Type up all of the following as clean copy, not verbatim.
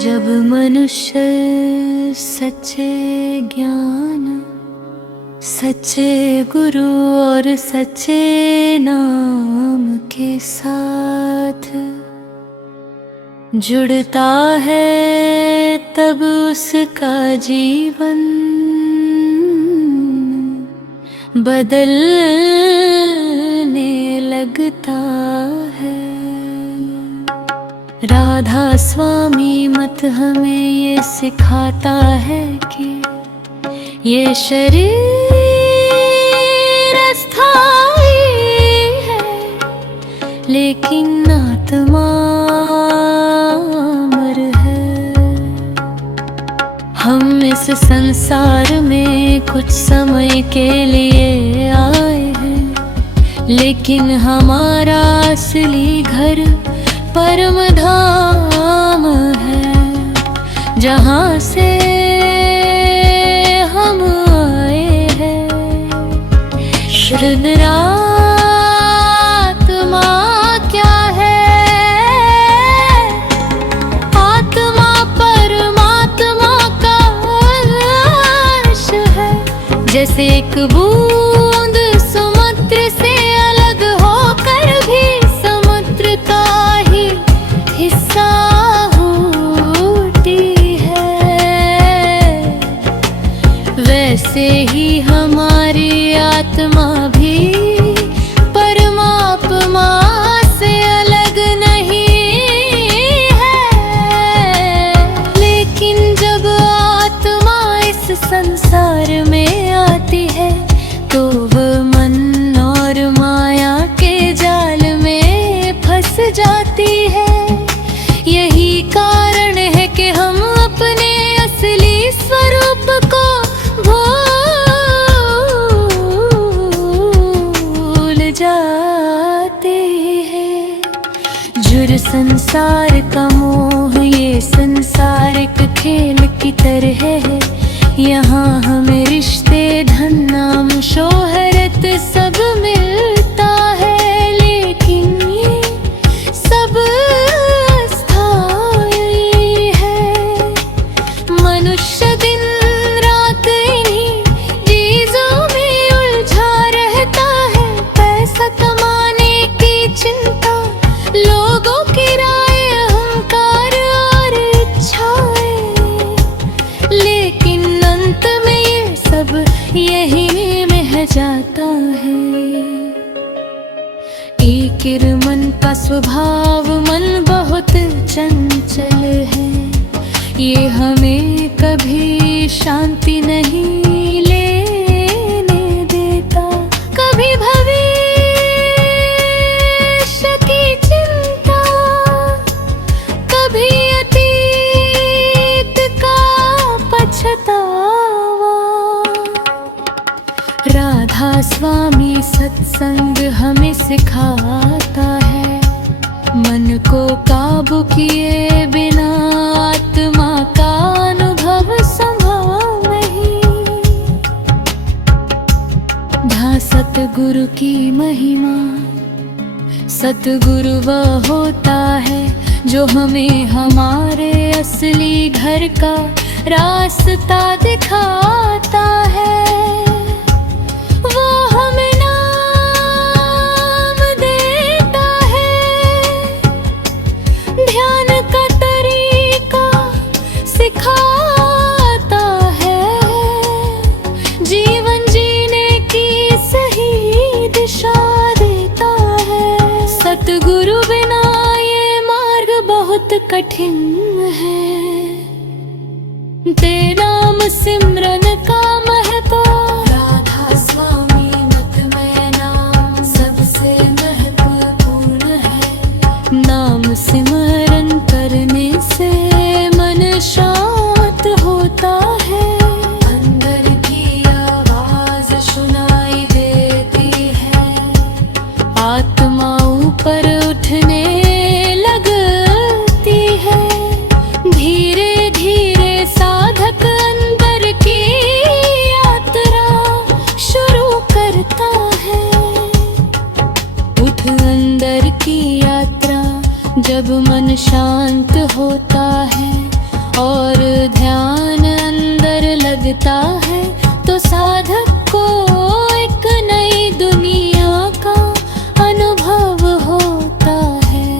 जब मनुष्य सच्चे ज्ञान, सच्चे गुरु और सच्चे नाम के साथ जुड़ता है, तब उसका जीवन बदलने लगता है। राधा स्वामी मत हमें ये सिखाता है कि ये शरीर अस्थाई है, लेकिन आत्मा अमर है। हम इस संसार में कुछ समय के लिए आए हैं, लेकिन हमारा असली घर परम धाम है, जहाँ से हम आए हैं। शुद्ध आत्मा क्या है? आत्मा परमात्मा का अंश है। जैसे एक बूंद समुद्र से अलग होकर भी समुद्र का ही हिस्सा होती है, वैसे ही हमारी आत्मा भी परमात्मा से अलग नहीं है। लेकिन जब आत्मा इस संसार में आती है, तो वह मन और माया के जाल में फंस जाती है। यही कारण है कि हम अपने असली स्वरूप को भूल जाते हैं। जुर संसार का मोह ये संसारिक खेल की तरह है। यहाँ हमें रिश्ते, धन, नाम, शोहरत सब मिलता है, लेकिन ये सब अस्थायी है। मनुष्य दिन रात इन्हीं चीजों में उलझा रहता है। पैसा कमाने की चिंता, लोगों की राय, अहंकार और इच्छाएं, लेकिन अंत में ये सब यही में जाता है। एक मन का स्वभाव, मन बहुत चंचल है। ये हमें कभी शांति नहीं लेने देता। कभी भविष्य की चिंता, कभी अतीत का पछतावा। राधा स्वामी सत्संग हमें सिखाता है, मन को काबू किए बिना आत्मा का अनुभव संभव नहीं। जहाँ सतगुरु की महिमा, सतगुरु वह होता है जो हमें हमारे असली घर का रास्ता दिखाता है। वो हमें नाम देता है, ध्यान का तरीका सिखाता है, जीवन जीने की सही दिशा देता है। सतगुरु बिना ये मार्ग बहुत कठिन है। ते नाम सिमरन का महत्व राधा स्वामी मत जब मन शांत होता है और ध्यान अंदर लगता है, तो साधक को एक नई दुनिया का अनुभव होता है।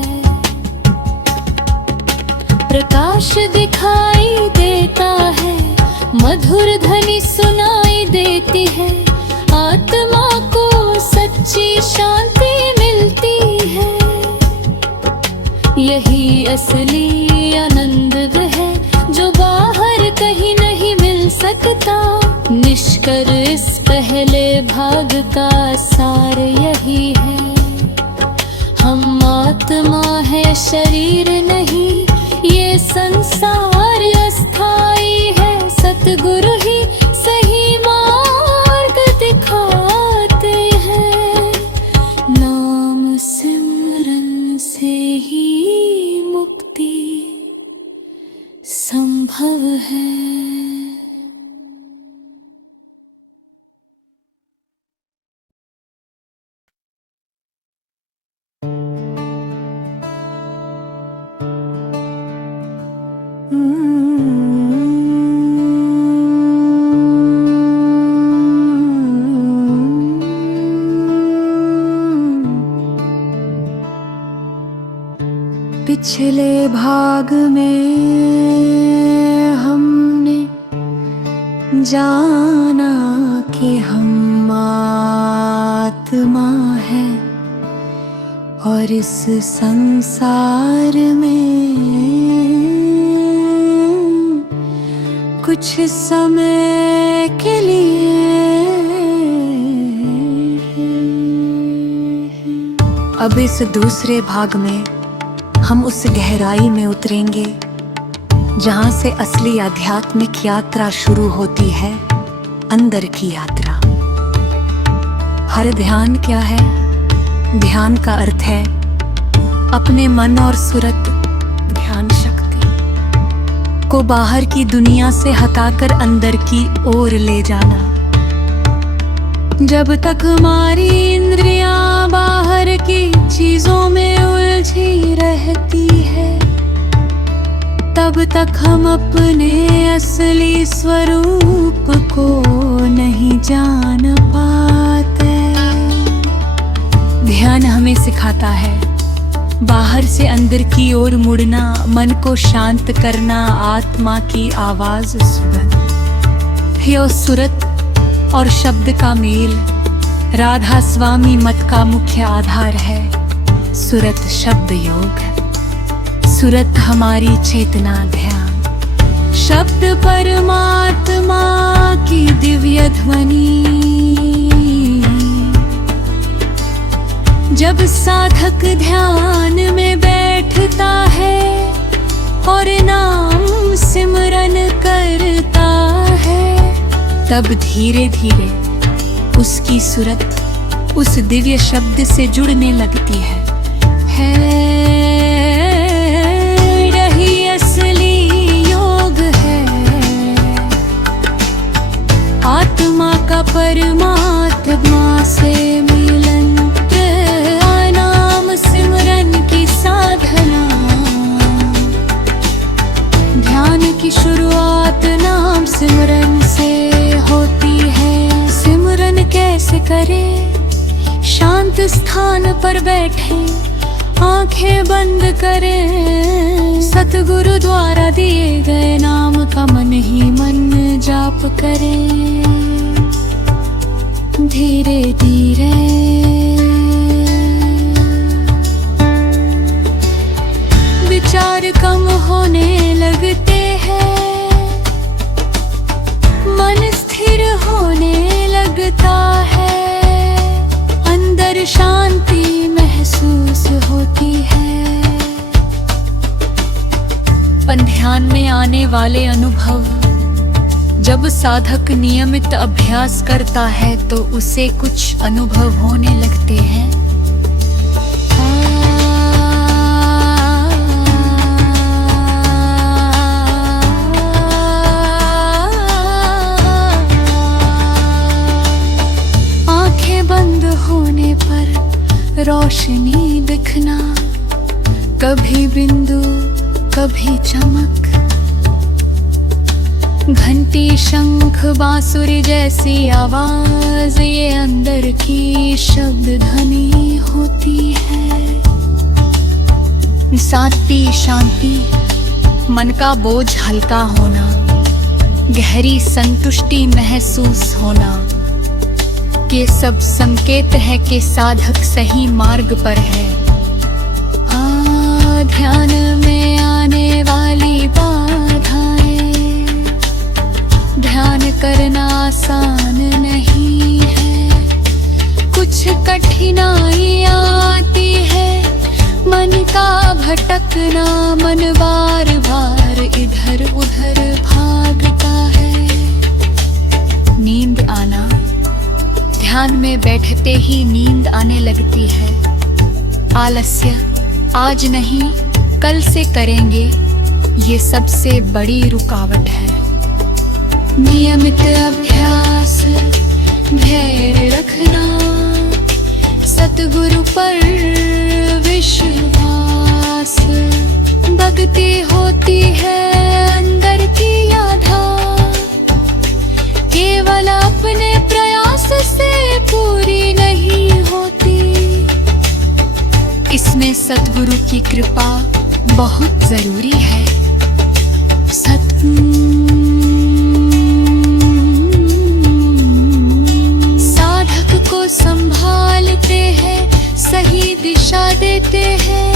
प्रकाश दिखाई देता है, मधुर ध्वनि सुनाई देती है, आत्मा को सच्ची शांति मिलती है। यही असली आनंद है जो बाहर कहीं नहीं मिल सकता। निष्कर इस पहले भाग का सार यही है, हम आत्मा है शरीर नहीं, ये संसार अस्थाई है। सतगुरु ही सही मार्ग दिखाते हैं, नाम सिमरन से ही मुक्ति संभव है। पिछले भाग में हमने जाना कि हम आत्मा है और इस संसार में कुछ समय के लिए। अब इस दूसरे भाग में हम उस गहराई में उतरेंगे जहां से असली आध्यात्मिक यात्रा शुरू होती है, अंदर की यात्रा। हर ध्यान क्या है? ध्यान का अर्थ है अपने मन और सूरत, ध्यान शक्ति को बाहर की दुनिया से हटाकर अंदर की ओर ले जाना। जब तक हमारी इंद्रियां बाहर की चीजों में उलझी रहती है, तब तक हम अपने असली स्वरूप को नहीं जान पाते। ध्यान हमें सिखाता है बाहर से अंदर की ओर मुड़ना, मन को शांत करना, आत्मा की आवाज सुनना। यो सुरत और शब्द का मेल राधा स्वामी मत का मुख्य आधार है। सुरत शब्द योग, सुरत हमारी चेतना ध्यान, शब्द परमात्मा की दिव्य ध्वनि। जब साधक ध्यान में बैठता है और नाम सिमरन करता है, तब धीरे धीरे उसकी सुरत उस दिव्य शब्द से जुड़ने लगती है। यही असली योग है, आत्मा का परमात्मा से मिलन। नाम सिमरन की साधना, ध्यान की शुरुआत नाम सिमरन से होती है। सिमरन कैसे करें? शांत स्थान पर बैठे, आंखें बंद करें, सतगुरु द्वारा दिए गए नाम का मन ही मन जाप करें। धीरे धीरे विचार कम होने लगते हैं, मन स्थिर होने लगता है, अंदर शांति महसूस होती है। पर ध्यान में आने वाले अनुभव जब साधक नियमित अभ्यास करता है तो उसे कुछ अनुभव होने लगते हैं। आंखें बंद होने पर रोशनी दिखना, कभी बिंदु कभी चमक, घंटी शंख बांसुरी जैसी आवाज ये अंदर की शब्द ध्वनि होती है। शांति शांति, मन का बोझ हल्का होना, गहरी संतुष्टि महसूस होना, ये सब संकेत है कि साधक सही मार्ग पर है। ध्यान में आने वाली बाधाएं, ध्यान करना आसान नहीं है, कुछ कठिनाई आती है, मन का भटकना, मन बार बार इधर उधर भागता है। नींद आना, ध्यान में बैठते ही नींद आने लगती है। आलस्य, आज नहीं कल से करेंगे, ये सबसे बड़ी रुकावट है। नियमित अभ्यास, धैर्य रखना, सतगुरु पर विश्वास, भक्ति होती है अंदर की आधार, केवल अपने प्रयास से पूरी नहीं होती, इसमें सतगुरु की कृपा बहुत जरूरी है। साधक को संभालते हैं, सही दिशा देते हैं,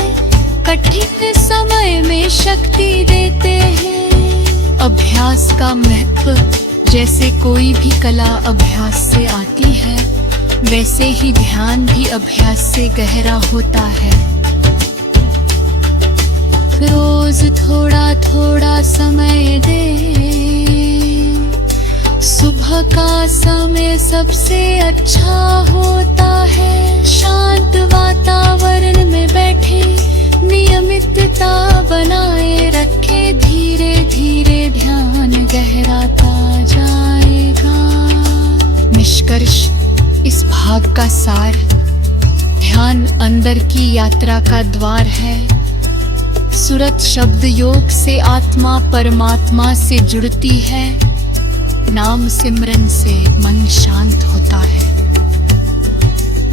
कठिन समय में शक्ति देते हैं। अभ्यास का महत्व, जैसे कोई भी कला अभ्यास से आती है, वैसे ही ध्यान भी अभ्यास से गहरा होता है। रोज थोड़ा थोड़ा समय दे, सुबह का समय सबसे अच्छा होता है। शांत वातावरण में बैठे, नियमितता बनाए रखे, धीरे धीरे ध्यान गहराता जाएगा। निष्कर्ष, इस भाग का सार, ध्यान अंदर की यात्रा का द्वार है। सुरत शब्द योग से आत्मा परमात्मा से जुड़ती है, नाम सिमरन से मन शांत होता है।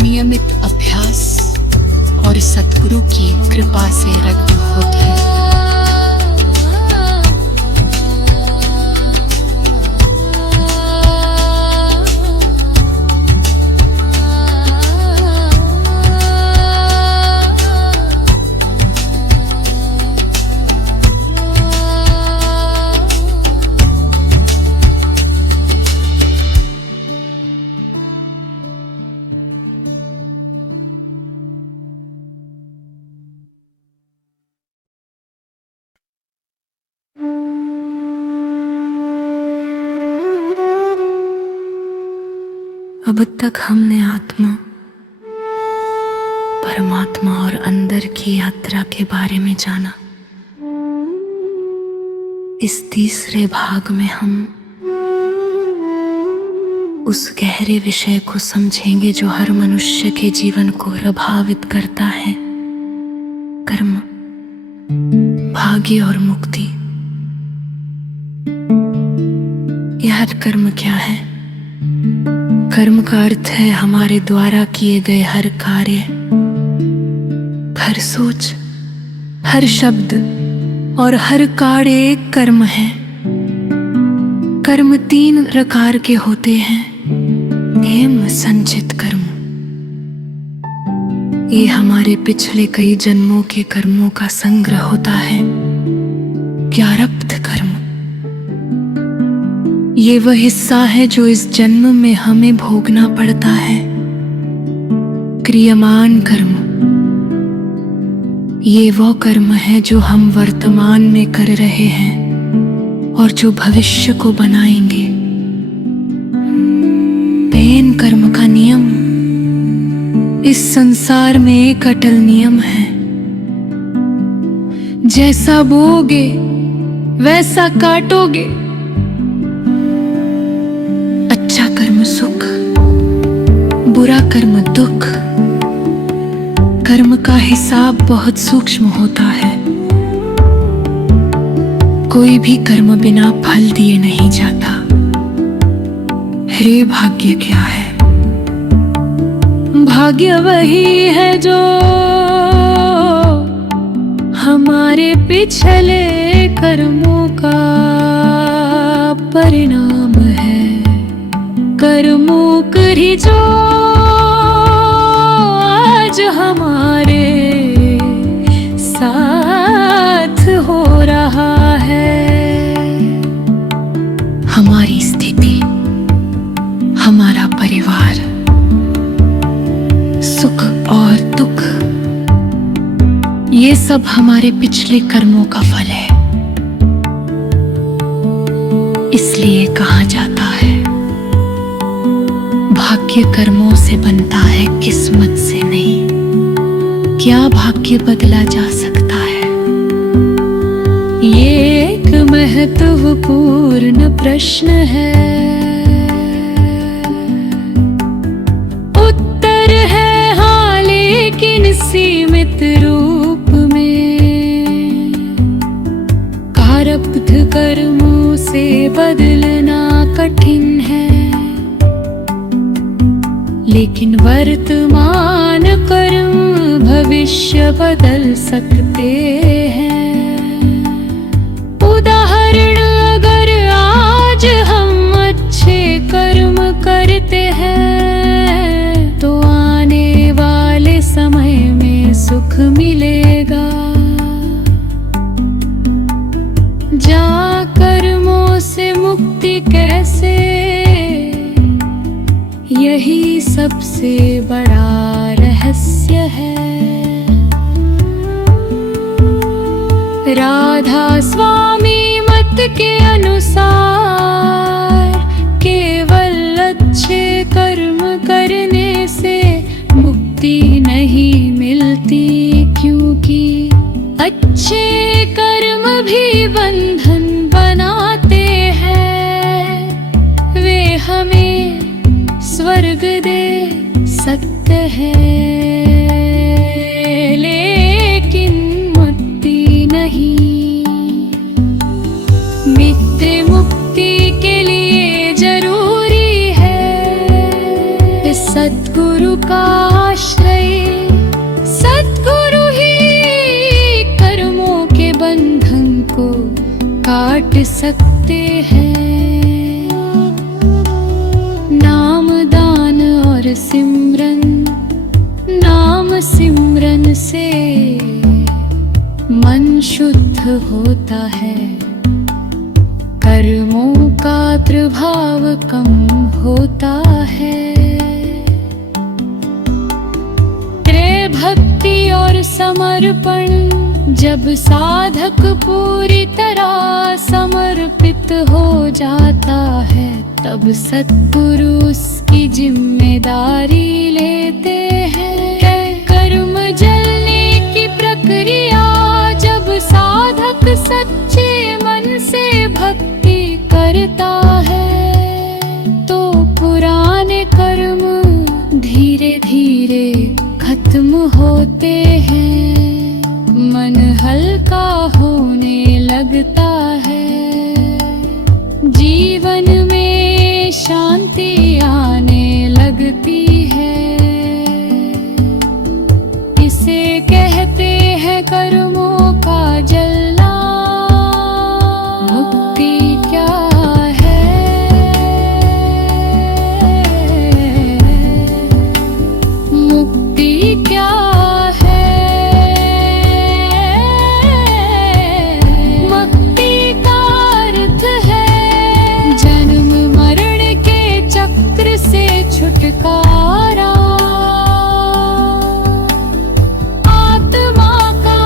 नियमित अभ्यास और सतगुरु की कृपा से रक्त होता है। अब तक हमने आत्मा, परमात्मा और अंदर की यात्रा के बारे में जाना। इस तीसरे भाग में हम उस गहरे विषय को समझेंगे जो हर मनुष्य के जीवन को प्रभावित करता है, कर्म, भाग्य और मुक्ति। यह कर्म क्या है? कर्म का अर्थ है हमारे द्वारा किए गए हर कार्य, हर सोच, हर शब्द और हर कार्य एक कर्म है। कर्म 3 प्रकार के होते हैं। नियम संचित कर्म, ये हमारे पिछले कई जन्मों के कर्मों का संग्रह होता है। प्रारब्ध कर्म, ये वह हिस्सा है जो इस जन्म में हमें भोगना पड़ता है। क्रियमान कर्म, ये वो कर्म है जो हम वर्तमान में कर रहे हैं और जो भविष्य को बनाएंगे। पेन कर्म का नियम, इस संसार में एक अटल नियम है, जैसा बोओगे वैसा काटोगे। कर्म सुख, बुरा कर्म दुख, कर्म का हिसाब बहुत सूक्ष्म होता है। कोई भी कर्म बिना फल दिए नहीं जाता। हे भाग्य क्या है? भाग्य वही है जो हमारे पिछले कर्मों का परिणाम है। कर्मों करी जो आज हमारे साथ हो रहा है। हमारी स्थिति, हमारा परिवार, सुख और दुख, ये सब हमारे पिछले कर्मों का फल है। इसलिए कहा जाता है भाग्य कर्मों से बनता है, किस्मत से नहीं। क्या भाग्य बदला जा सकता है? ये एक महत्वपूर्ण प्रश्न है। उत्तर है हाँ, लेकिन सीमित रूप में। प्रारब्ध कर्मों से बदलना कठिन है, लेकिन वर्तमान कर्म भविष्य बदल सकते हैं। उदाहरण, अगर आज हम अच्छे कर्म करते हैं तो आने वाले समय में सुख मिलेगा। जा कर्मों से मुक्ति कैसे, यही सबसे बड़ा रहस्य है। राधा स्वामी मत के अनुसार केवल अच्छे कर्म करने से मुक्ति नहीं मिलती, क्योंकि अच्छे कर्म भी बंधन बनाते हैं। वे हमें स्वर्ग दे सकते हैं, लेकिन मुक्ति नहीं। मित्र मुक्ति के लिए जरूरी है सद्गुरु का आश्रय। सद्गुरु ही कर्मों के बंधन को काट सकते हैं। नाम दान और सिमरन, नाम सिमरन से मन शुद्ध होता है। कर्मों का प्रभाव कम होता है। त्रय भक्ति और समर्पण, जब साधक पूरी तरह समर्पित हो जाता है तब सद्गुरु उसकी जिम्मेदारी लेते हैं। कर्म जलने की प्रक्रिया, जब साधक सच्चे मन से भक्ति करता है तो पुराने कर्म धीरे धीरे खत्म होते हैं। मन हल्का होने लगता है, जीवन में शांति आने लगती है। इसे कहते हैं कर्मों का जलना। मुक्ति क्या है? मुक्ति क्या है? मुक्ति का अर्थ है जन्म मरण के चक्र से छुटकारा। आत्मा का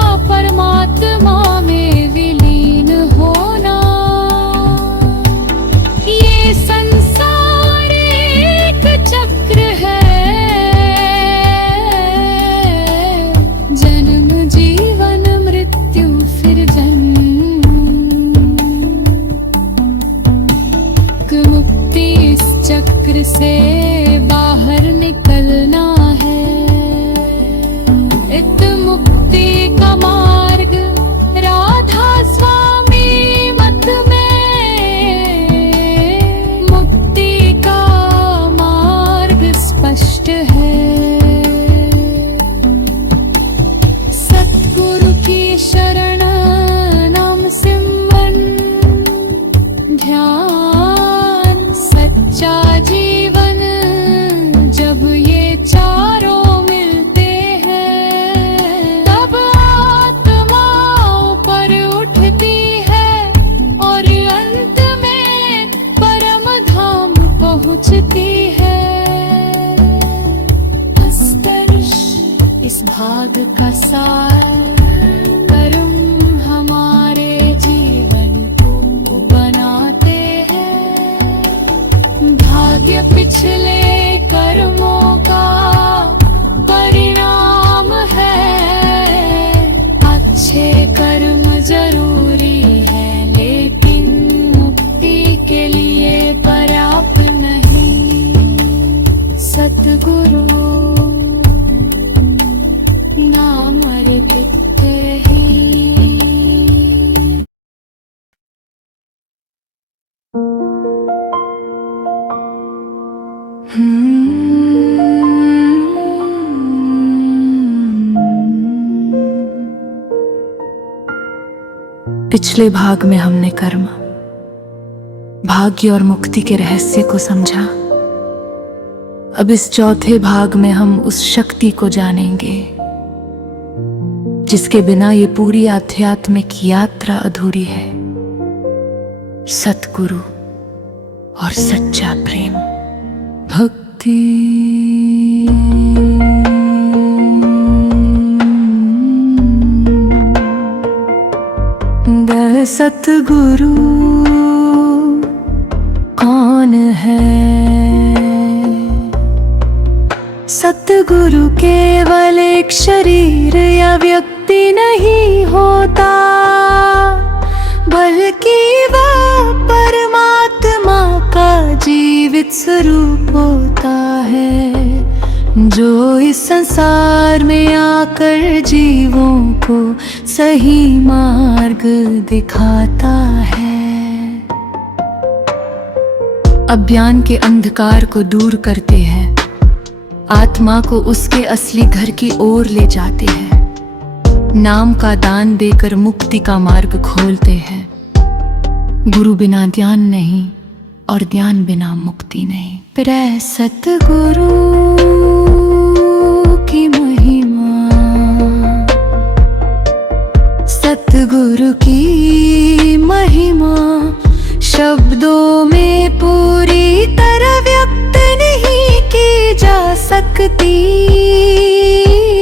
इस भाग का सार कर्म हमारे जीवन को बनाते हैं। भाग्य पिछले कर्मों का परिणाम है। अच्छे कर्म जरूरी है, लेकिन मुक्ति के लिए पर्याप्त नहीं। सतगुरु नाम अर्पित रहे। पिछले भाग में हमने कर्म, भाग्य और मुक्ति के रहस्य को समझा। अब इस चौथे भाग में हम उस शक्ति को जानेंगे जिसके बिना ये पूरी आध्यात्मिक यात्रा अधूरी है। सतगुरु और सच्चा प्रेम, भक्ति। सतगुरु कौन है? सतगुरु केवल एक शरीर या व्यक्ति नहीं होता, बल्कि वह परमात्मा का जीवित स्वरूप होता है, जो इस संसार में आकर जीवों को सही मार्ग दिखाता है। अज्ञान के अंधकार को दूर करते हैं, आत्मा को उसके असली घर की ओर ले जाते हैं, नाम का दान देकर मुक्ति का मार्ग खोलते हैं। गुरु बिना ध्यान नहीं और ध्यान बिना मुक्ति नहीं। प्रे सतगुरु की महिमा, सतगुरु की महिमा शब्दों में पूरी तरह व्यक्त नहीं की जा सकती,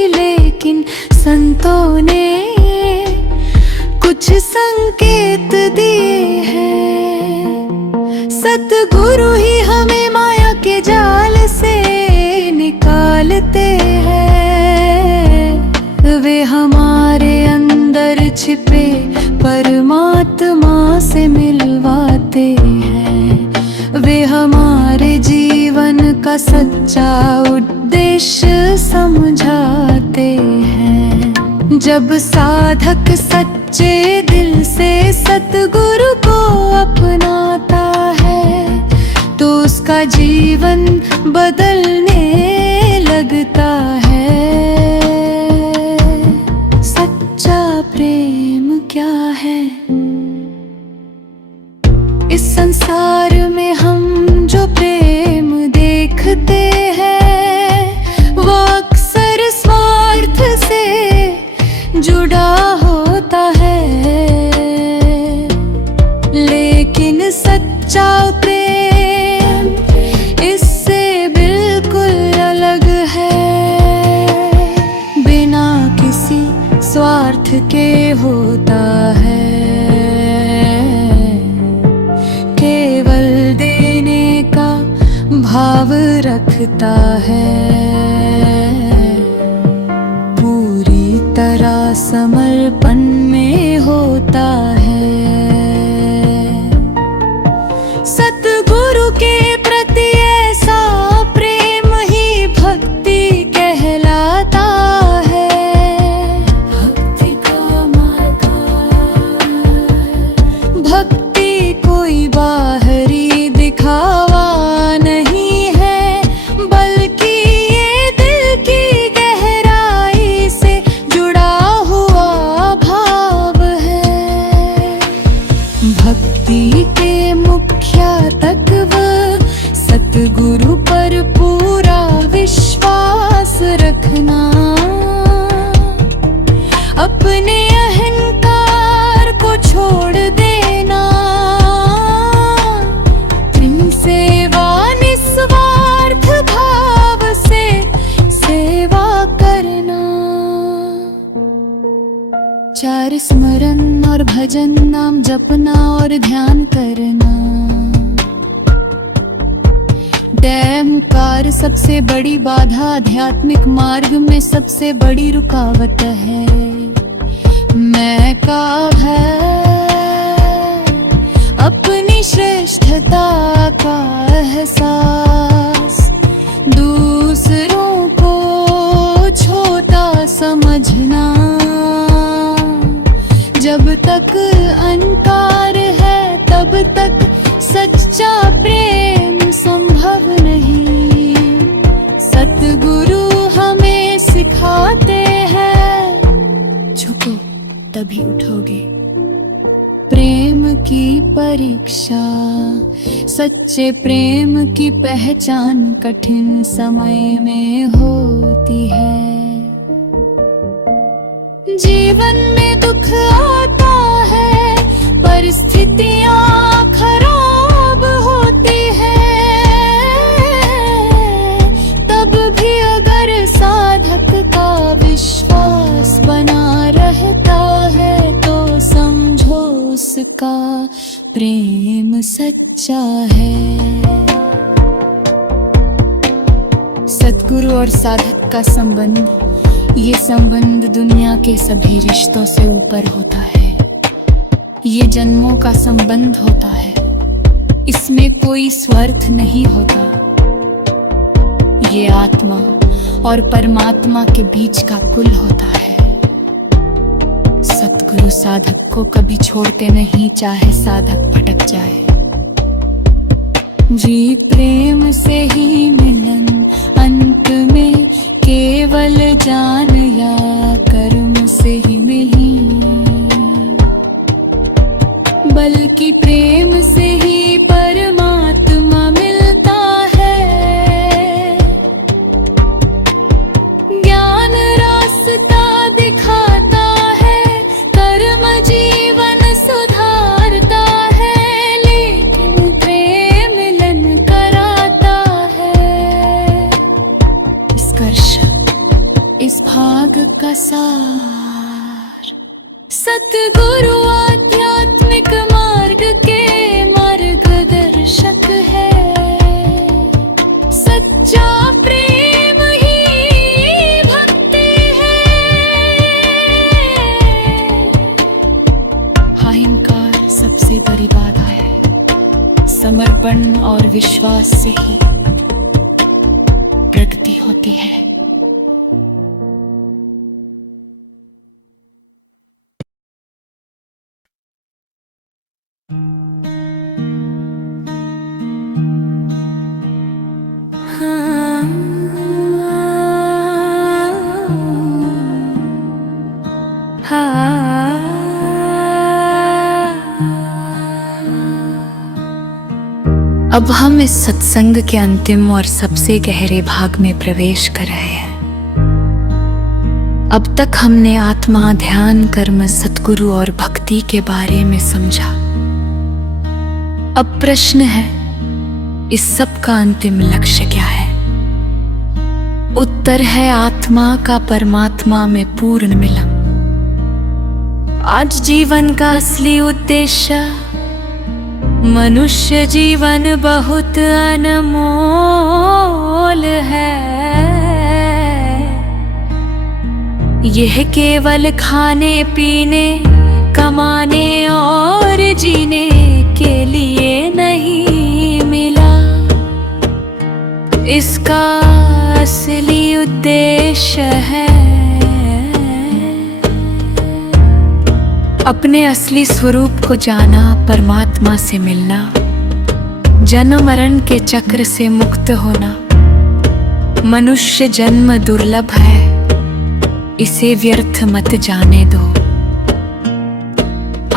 लेकिन संतों ने कुछ संकेत दिए हैं। सतगुरु ही हमें माया के जाल से निकालते हैं। वे हमारे अंदर छिपे परमात्मा से मिलवाते हैं। वे हमारे जीवन का सच्चा उद्देश्य समझाते हैं। जब साधक सच्चे दिल से सतगुरु को अपनाता है, तो उसका जीवन बदलने लगता है। सच्चा प्रेम क्या है? इस संसार में हम जो प्रेम देखते हैं, वो अक्सर स्वार्थ से जुड़ा होता है, लेकिन सच्चा प्रेम इससे बिल्कुल अलग है। बिना किसी स्वार्थ के होता है, केवल देने का भाव रखता है, पूरी तरह समर्पण में होता है। सतगुरु के प्रति ऐसा प्रेम ही भक्ति कहलाता है। भक्ति का मार्ग, भक्ति कोई बाहरी दिखावा नहीं है, बल्कि ये दिल की गहराई से जुड़ा हुआ भाव है। भक्ति के मुख्य तत्व सतगुरु पर पूरा विश्वास रखना, अपने अहंकार को छोड़ देना, प्रेम सेवा निस्वार्थ भाव से सेवा करना। विचार स्मरण और भजन, नाम जपना और ध्यान करना। अहंकार सबसे बड़ी बाधा आध्यात्मिक मार्ग में सबसे बड़ी रुकावट है। मैं का भय, अपनी श्रेष्ठता का एहसास, दूसरों को छोटा समझना। जब तक अहंकार है तब तक सच्चा प्रेम संभव नहीं। सतगुरु हमें सिखाते हैं, झुको तभी उठोगे। प्रेम की परीक्षा, सच्चे प्रेम की पहचान कठिन समय में होती है। जीवन में दुख आता है, परिस्थितियां खराब होती है, तब भी अगर साधक का विश्वास बना रहता है तो समझो उसका प्रेम सच्चा है। सद्गुरु और साधक का संबंध, ये संबंध दुनिया के सभी रिश्तों से ऊपर होता है। ये जन्मों का संबंध होता है, इसमें कोई स्वार्थ नहीं होता। ये आत्मा और परमात्मा के बीच का पुल होता है। सतगुरु साधक को कभी छोड़ते नहीं, चाहे साधक भटक जाए। जी प्रेम से ही मिलन, अंत में केवल जान या कर्म से ही नहीं, बल्कि प्रेम से ही परमात्मा मिलता है। ज्ञान रास्ता दिखाता है, कर्म जीवन सुधारता है, लेकिन प्रेम मिलन कराता है। निष्कर्ष, इस भाग का सार, सतगुरु आध्यात्मिक मार्ग के मार्गदर्शक है। सच्चा प्रेम ही भक्ति है। अहंकार सबसे बड़ी बाधा है। समर्पण और विश्वास से ही प्रगति होती है। अब हम इस सत्संग के अंतिम और सबसे गहरे भाग में प्रवेश कर रहे हैं। अब तक हमने आत्मा, ध्यान, कर्म, सतगुरु और भक्ति के बारे में समझा। अब प्रश्न है, इस सब का अंतिम लक्ष्य क्या है? उत्तर है आत्मा का परमात्मा में पूर्ण मिलन। आज जीवन का असली उद्देश्य, मनुष्य जीवन बहुत अनमोल है। यह केवल खाने पीने, कमाने और जीने के लिए नहीं मिला। इसका असली उद्देश्य है अपने असली स्वरूप को जाना, परमात्मा से मिलना, जन्म मरण के चक्र से मुक्त होना। मनुष्य जन्म दुर्लभ है, इसे व्यर्थ मत जाने दो।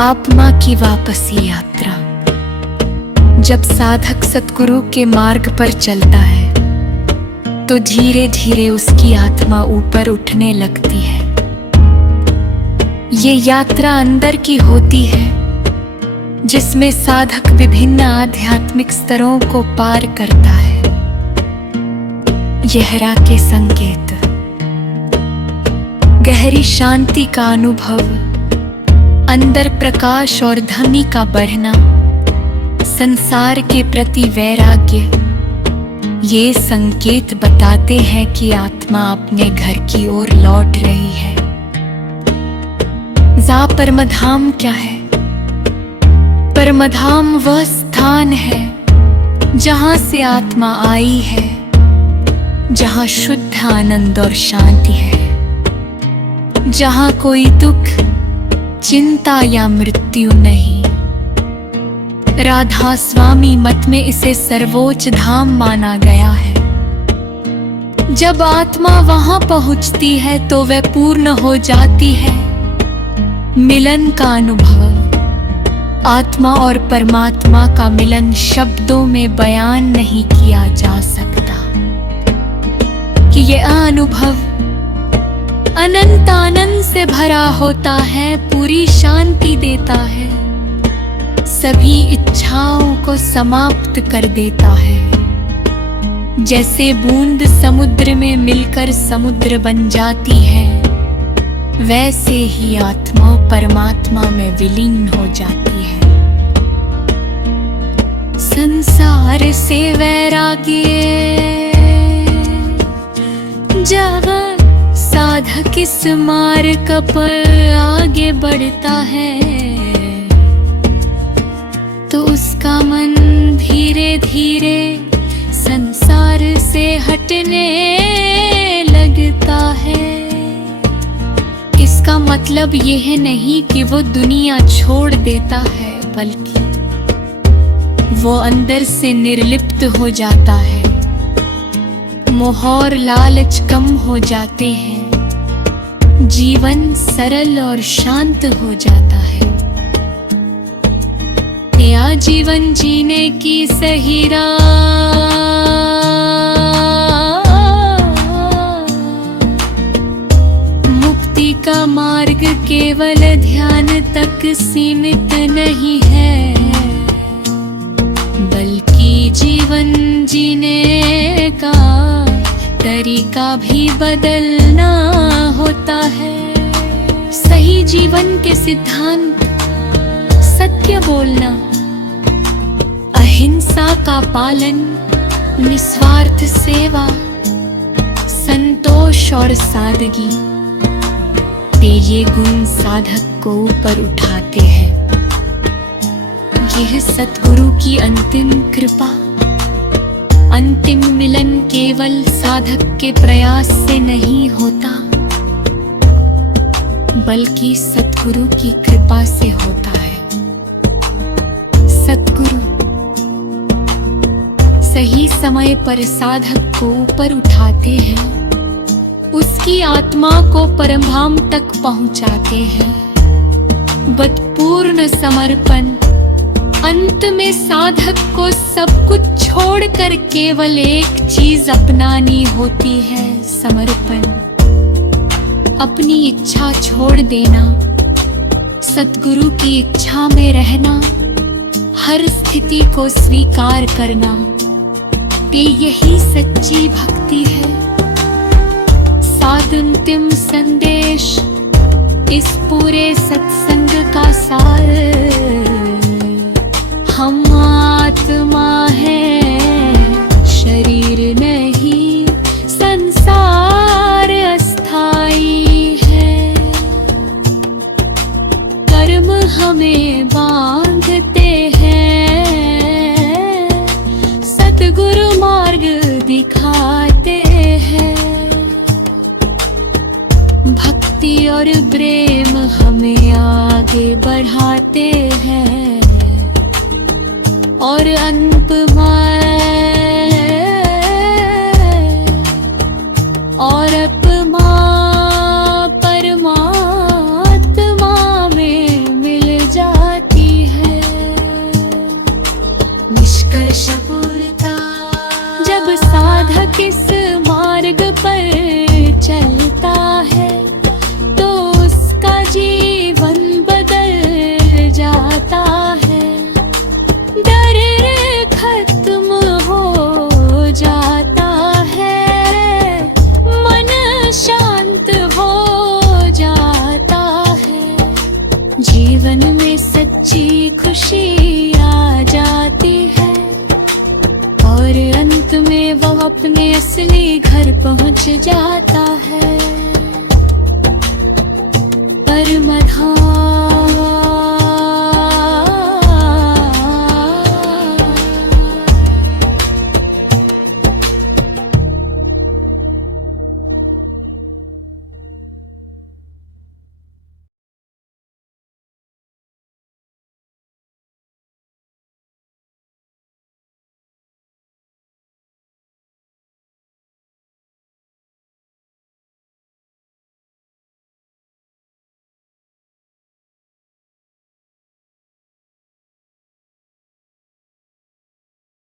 आत्मा की वापसी यात्रा, जब साधक सतगुरु के मार्ग पर चलता है तो धीरे धीरे उसकी आत्मा ऊपर उठने लगती है। ये यात्रा अंदर की होती है, जिसमें साधक विभिन्न आध्यात्मिक स्तरों को पार करता है। यहरा के संकेत, गहरी शांति का अनुभव, अंदर प्रकाश और ध्वनि का बढ़ना, संसार के प्रति वैराग्य, ये संकेत बताते हैं कि आत्मा अपने घर की ओर लौट रही है। जा परमधाम क्या है? परमधाम वह स्थान है जहां से आत्मा आई है, जहां शुद्ध आनंद और शांति है, जहां कोई दुख, चिंता या मृत्यु नहीं। राधा स्वामी मत में इसे सर्वोच्च धाम माना गया है। जब आत्मा वहां पहुंचती है तो वह पूर्ण हो जाती है। मिलन का अनुभव, आत्मा और परमात्मा का मिलन शब्दों में बयान नहीं किया जा सकता कि यह अनुभव अनंत आनंद से भरा होता है, पूरी शांति देता है, सभी इच्छाओं को समाप्त कर देता है। जैसे बूंद समुद्र में मिलकर समुद्र बन जाती है, वैसे ही आत्मा परमात्मा में विलीन हो जाती है। संसार से वैराग्य, जहाँ साधक इस मार्ग पर आगे बढ़ता है तो उसका मन धीरे धीरे संसार से हटने लगता है। इसका मतलब यह नहीं कि वो दुनिया छोड़ देता है, बल्कि वो अंदर से निर्लिप्त हो जाता है। मोह और लालच कम हो जाते हैं, जीवन सरल और शांत हो जाता है। नया जीवन जीने की सही राह, मुक्ति का मार्ग केवल ध्यान तक सीमित नहीं है, बल्कि जीवन जीने का तरीका भी बदलना होता है। सही जीवन के सिद्धांत, सत्य बोलना, अहिंसा का पालन, निस्वार्थ सेवा, संतोष और सादगी, ये गुण साधक को ऊपर उठाते हैं। यह सतगुरु की अंतिम कृपा, अंतिम मिलन केवल साधक के प्रयास से नहीं होता, बल्कि सतगुरु की कृपा से होता है। सतगुरु सही समय पर साधक को ऊपर उठाते हैं, उसकी आत्मा को परमधाम तक पहुंचाते हैं। बदपूर्ण समर्पण, अंत में साधक को सब कुछ छोड़कर केवल एक चीज अपनानी होती है, समर्पण। अपनी इच्छा छोड़ देना, सतगुरु की इच्छा में रहना, हर स्थिति को स्वीकार करना, यही सच्ची भक्ति है। साध अंतिम संदेश इस पूरे सत्संग का सार, हम आत्मा है, शरीर नहीं, संसार अस्थाई है। कर्म हमें बांधते हैं, सतगुरु मार्ग दिखाते हैं। भक्ति और प्रेम हमें आगे बढ़ाते हैं, और अनुपमा और अपमा परमात्मा में मिल जाती है। निष्कर्ष पूर्णता, जब साधक इस मार्ग पर चलता है तो उसका जीवन बदल जाता है। डर खत्म जीवन में सच्ची खुशी आ जाती है और अंत में वो अपने असली घर पहुंच जाता है।